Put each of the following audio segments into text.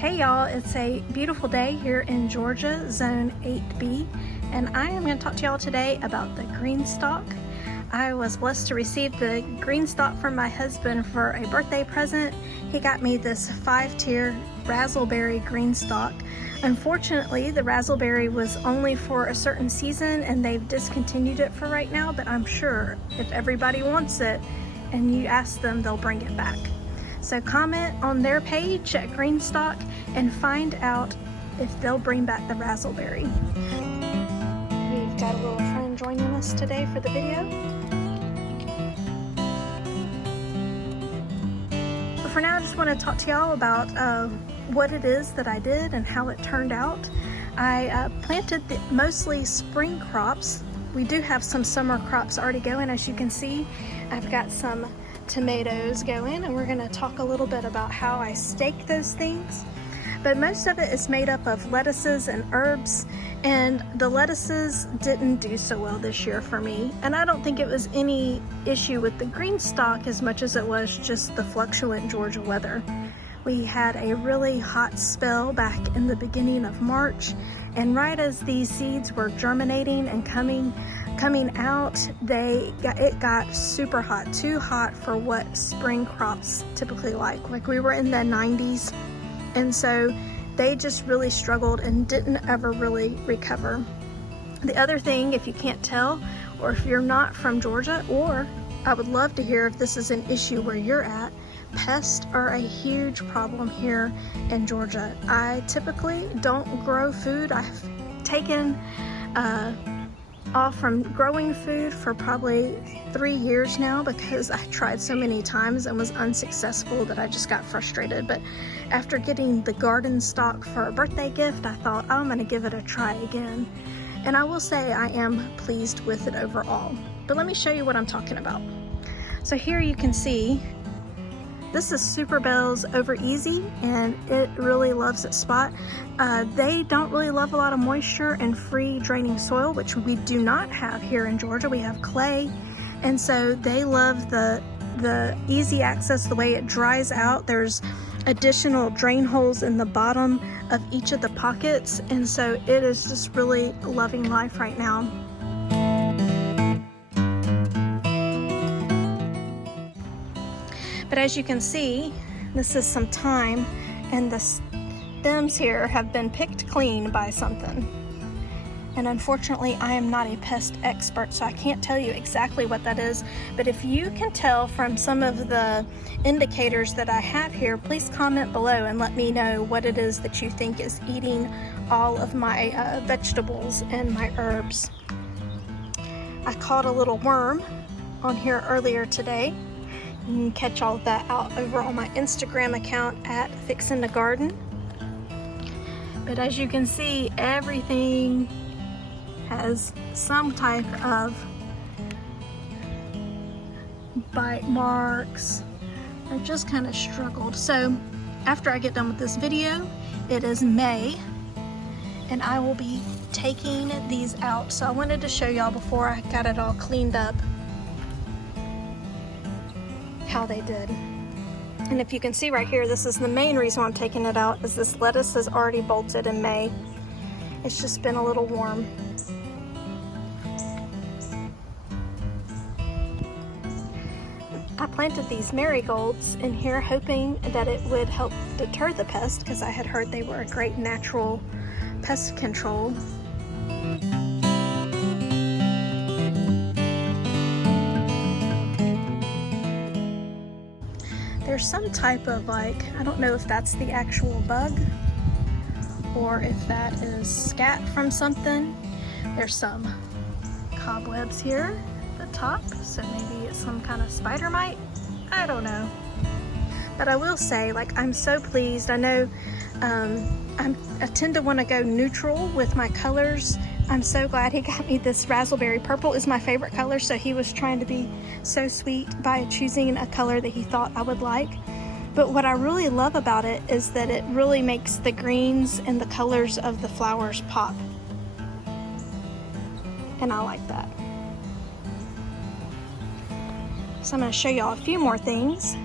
Hey y'all, it's a beautiful day here in Georgia, Zone 8B, and I am going to talk to y'all today about the GreenStalk. I was blessed to receive the GreenStalk from my husband for a birthday present. He got me this 5-tier Razzleberry GreenStalk. Unfortunately, the Razzleberry was only for a certain season and they've discontinued it for right now, but I'm sure if everybody wants it and you ask them, they'll bring it back. So comment on their page at GreenStalk and find out if they'll bring back the Razzleberry. We've got a little friend joining us today for the video. But for now, I just want to talk to y'all about what it is that I did and how it turned out. I planted mostly spring crops. We do have some summer crops already going, as you can see. I've got some tomatoes going, and we're going to talk a little bit about how I stake those things. But most of it is made up of lettuces and herbs, and the lettuces didn't do so well this year for me. And I don't think it was any issue with the GreenStalk as much as it was just the fluctuant Georgia weather. We had a really hot spell back in the beginning of March, and right as these seeds were germinating and coming out, it got super hot, too hot for what spring crops typically like. Like, we were in the 90s, and so they just really struggled and didn't ever really recover. The other thing, if you can't tell, or if you're not from Georgia, or I would love to hear if this is an issue where you're at, pests are a huge problem here in Georgia. I typically don't grow food. I've taken off from growing food for probably 3 years now because I tried so many times and was unsuccessful that I just got frustrated. But after getting the garden stock for a birthday gift, I thought, I'm going to give it a try again. And I will say I am pleased with it overall. But let me show you what I'm talking about. So here you can see this is Super Bell's Over Easy, and it really loves its spot. They don't really love a lot of moisture and free draining soil, which we do not have here in Georgia. We have clay, and so they love the easy access, the way it dries out. There's additional drain holes in the bottom of each of the pockets, and so it is just really loving life right now. But as you can see, this is some time, and the stems here have been picked clean by something. And unfortunately, I am not a pest expert, so I can't tell you exactly what that is. But if you can tell from some of the indicators that I have here, please comment below and let me know what it is that you think is eating all of my vegetables and my herbs. I caught a little worm on here earlier today. You can catch all of that out over on my Instagram account at Fixin' the Garden. But as you can see, everything has some type of bite marks. I just kind of struggled. So after I get done with this video, it is May, and I will be taking these out. So I wanted to show y'all before I got it all cleaned up how they did. And if you can see right here, this is the main reason why I'm taking it out, is this lettuce is already bolted in May. It's just been a little warm. I planted these marigolds in here hoping that it would help deter the pest, because I had heard they were a great natural pest control. There's some type of, like, I don't know if that's the actual bug or if that is scat from something. There's some cobwebs here at the top, so maybe it's some kind of spider mite. I don't know. But I will say, like, I'm so pleased. I know I tend to want to go neutral with my colors. I'm so glad he got me this Razzleberry. Purple is my favorite color, so he was trying to be so sweet by choosing a color that he thought I would like. But what I really love about it is that it really makes the greens and the colors of the flowers pop. And I like that. So I'm going to show y'all a few more things.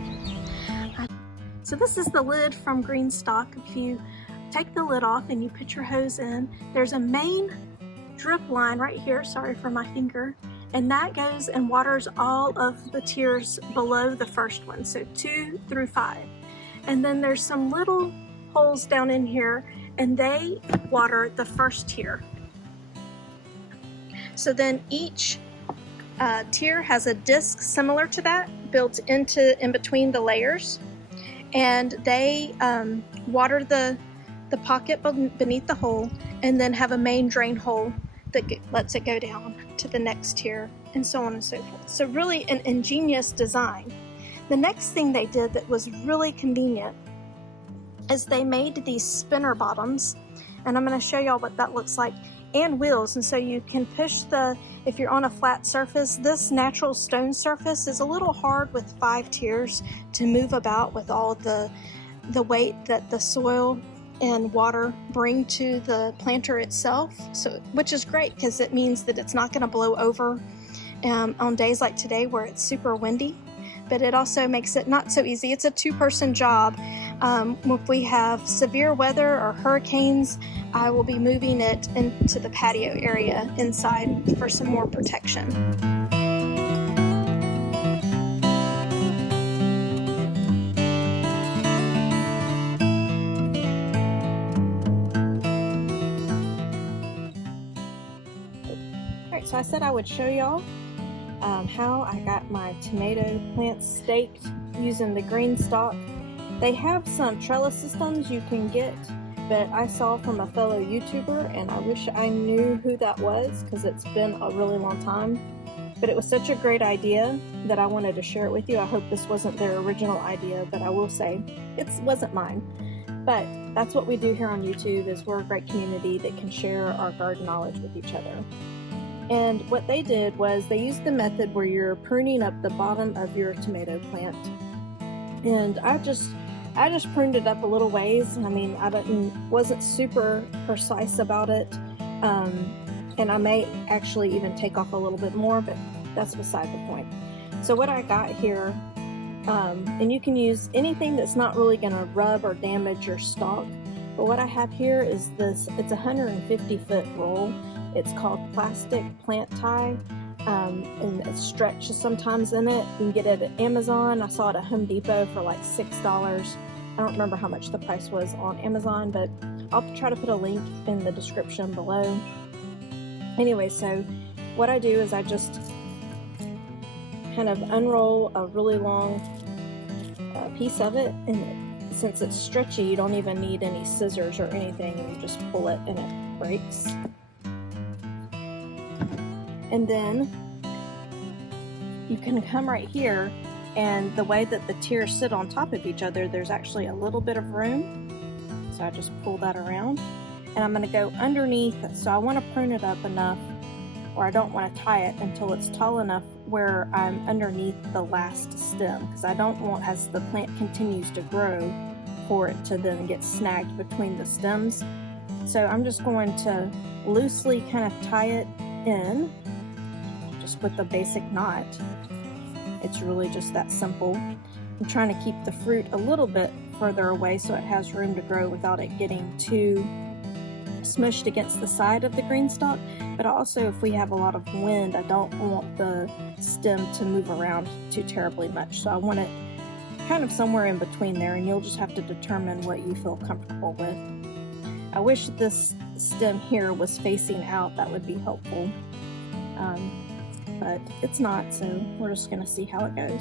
So this is the lid from GreenStalk. If you take the lid off and you put your hose in, there's a main drip line right here, sorry for my finger, and that goes and waters all of the tiers below the first one, so 2 through 5. And then there's some little holes down in here, and they water the first tier. So then each tier has a disc similar to that built in between the layers, and they water the pocket beneath the hole, and then have a main drain hole that lets it go down to the next tier, and so on and so forth. So really an ingenious design. The next thing they did that was really convenient is they made these spinner bottoms, and I'm going to show y'all what that looks like, and wheels. And so you can push if you're on a flat surface, this natural stone surface is a little hard with 5 tiers to move about with all the weight that the soil and water bring to the planter itself, so which is great because it means that it's not going to blow over on days like today where it's super windy, but it also makes it not so easy. It's a 2-person job. If we have severe weather or hurricanes, I will be moving it into the patio area inside for some more protection. So I said I would show y'all how I got my tomato plants staked using the GreenStalk. They have some trellis systems you can get, but I saw from a fellow YouTuber, and I wish I knew who that was because it's been a really long time. But it was such a great idea that I wanted to share it with you. I hope this wasn't their original idea, but I will say it wasn't mine. But that's what we do here on YouTube, is we're a great community that can share our garden knowledge with each other. And what they did was they used the method where you're pruning up the bottom of your tomato plant. And I just pruned it up a little ways. I mean, wasn't super precise about it. And I may actually even take off a little bit more, but that's beside the point. So what I got here, and you can use anything that's not really gonna rub or damage your stalk. But what I have here is this, it's a 150-foot roll. It's called plastic plant tie, and it stretches sometimes in it. You can get it at Amazon. I saw it at Home Depot for like $6. I don't remember how much the price was on Amazon, but I'll try to put a link in the description below. Anyway, so what I do is I just kind of unroll a really long piece of it, and since it's stretchy, you don't even need any scissors or anything. You just pull it and it breaks. And then you can come right here, and the way that the tiers sit on top of each other, there's actually a little bit of room. So I just pull that around, and I'm going to go underneath. So I want to prune it up enough, or I don't want to tie it until it's tall enough where I'm underneath the last stem, because I don't want, as the plant continues to grow, for it to then get snagged between the stems. So I'm just going to loosely kind of tie it in, just with the basic knot. It's really just that simple. I'm trying to keep the fruit a little bit further away so it has room to grow without it getting too smushed against the side of the GreenStalk. But also, if we have a lot of wind, I don't want the stem to move around too terribly much. So I want it kind of somewhere in between there, and you'll just have to determine what you feel comfortable with. I wish this stem here was facing out. That would be helpful. But it's not, so we're just going to see how it goes.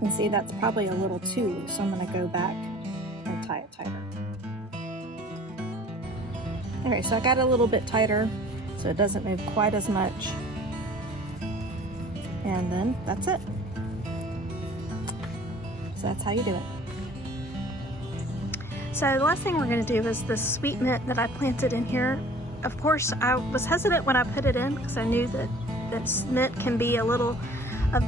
And see, that's probably a little too loose, so I'm going to go back and tie it tighter. Okay, so I got it a little bit tighter so it doesn't move quite as much. And then that's it. So that's how you do it. So the last thing we're going to do is this sweet mint that I planted in here. Of course, I was hesitant when I put it in because I knew that mint can be a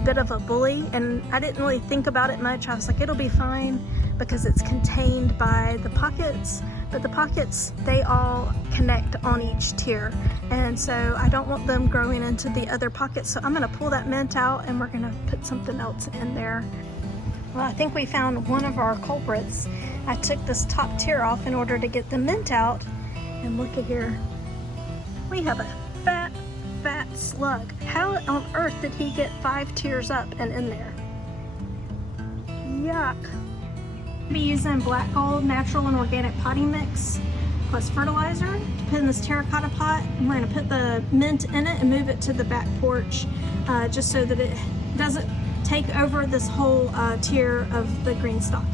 bit of a bully, and I didn't really think about it much. I was like, it'll be fine because it's contained by the pockets, but the pockets, they all connect on each tier, and so I don't want them growing into the other pockets, so I'm going to pull that mint out and we're going to put something else in there. Well, I think we found one of our culprits. I took this top tier off in order to get the mint out, and look at here. We have a fat slug. How on earth did he get 5 tiers up and in there? Yuck. I'll be using black gold natural and organic potting mix plus fertilizer. Put in this terracotta pot, and we're going to put the mint in it and move it to the back porch just so that it doesn't take over this whole tier of the GreenStalk.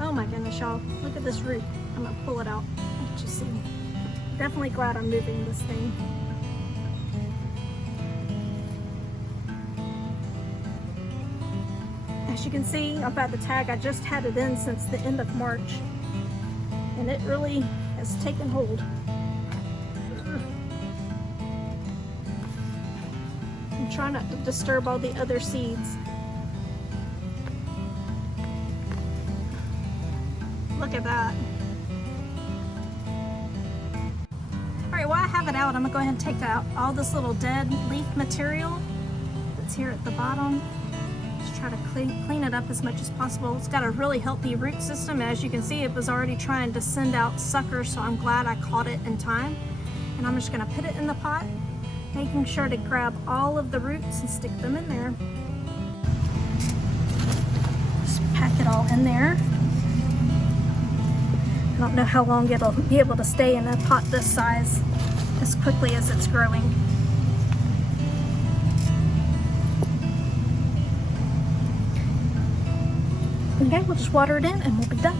Oh my goodness, y'all, look at this root. I'm gonna pull it out, let you see. Definitely glad I'm moving this thing. As you can see up at the tag, I just had it in since the end of March, and it really has taken hold. I'm trying not to disturb all the other seeds. Look at that. Alright, while I have it out, I'm going to go ahead and take out all this little dead leaf material that's here at the bottom. Just try to clean it up as much as possible. It's got a really healthy root system. As you can see, it was already trying to send out suckers, so I'm glad I caught it in time. And I'm just going to put it in the pot, making sure to grab all of the roots and stick them in there. Just pack it all in there. I don't know how long it'll be able to stay in a pot this size as quickly as it's growing. Okay, we'll just water it in and we'll be done.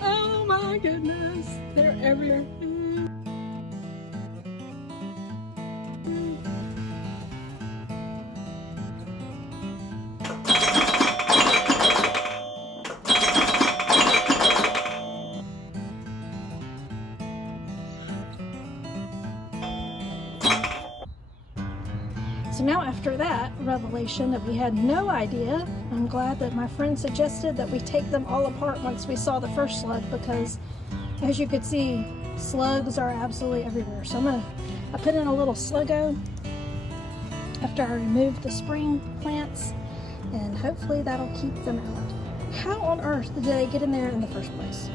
Oh my goodness, they're everywhere. So now after that revelation that we had no idea, I'm glad that my friend suggested that we take them all apart once we saw the first slug, because as you could see, slugs are absolutely everywhere. So I put in a little sluggo after I removed the spring plants, and hopefully that'll keep them out. How on earth did they get in there in the first place?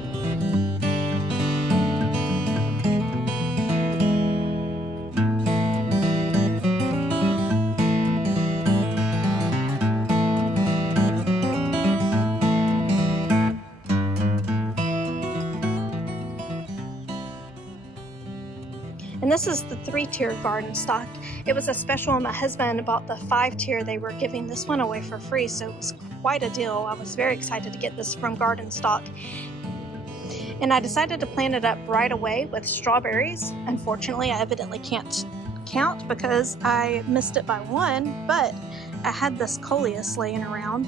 And this is the 3-tier garden stock. It was a special when my husband bought the 5-tier. They were giving this one away for free, so it was quite a deal. I was very excited to get this from Garden Stock. And I decided to plant it up right away with strawberries. Unfortunately, I evidently can't count because I missed it by one, but I had this coleus laying around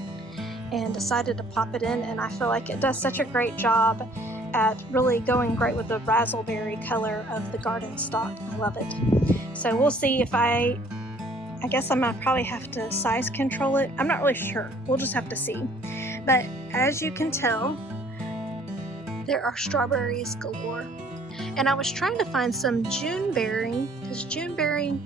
and decided to pop it in, and I feel like it does such a great job at really going great with the razzleberry color of the garden stock. I love it. So we'll see if I guess I might probably have to size control it. I'm not really sure. We'll just have to see. But as you can tell, there are strawberries galore. And I was trying to find some June bearing, because June bearing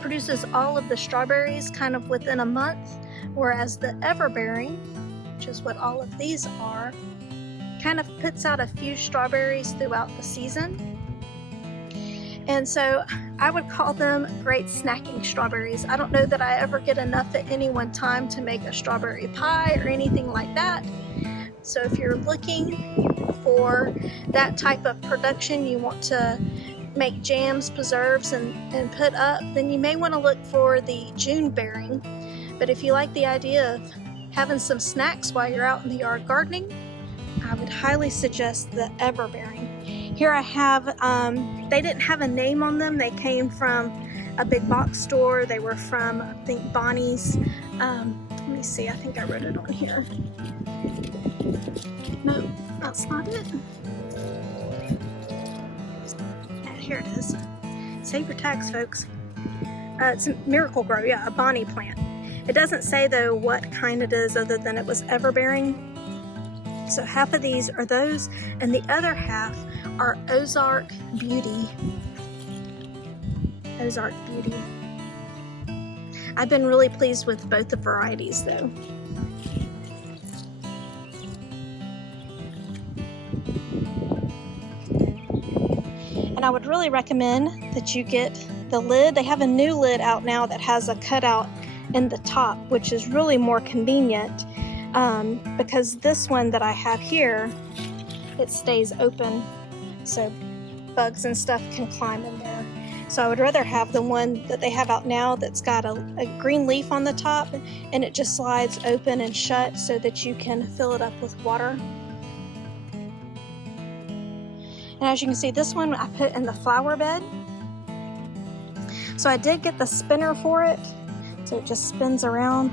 produces all of the strawberries kind of within a month, whereas the everbearing, which is what all of these are, kind of puts out a few strawberries throughout the season. And so I would call them great snacking strawberries. I don't know that I ever get enough at any one time to make a strawberry pie or anything like that. So if you're looking for that type of production, you want to make jams, preserves, and put up, then you may want to look for the June bearing. But if you like the idea of having some snacks while you're out in the yard gardening, I would highly suggest the everbearing. Here I have, they didn't have a name on them. They came from a big box store. They were from, I think, Bonnie's. Let me see, I think I wrote it on here. No, that's not it. here it is. Save your tags, folks. It's a Miracle Grow, yeah, a Bonnie plant. It doesn't say though what kind it is other than it was everbearing. So half of these are those and the other half are Ozark Beauty. Ozark Beauty. I've been really pleased with both the varieties though. And I would really recommend that you get the lid. They have a new lid out now that has a cutout in the top, which is really more convenient because this one that I have here, it stays open so bugs and stuff can climb in there. So I would rather have the one that they have out now that's got a green leaf on the top and it just slides open and shut so that you can fill it up with water. And as you can see, this one I put in the flower bed. So I did get the spinner for it, so it just spins around.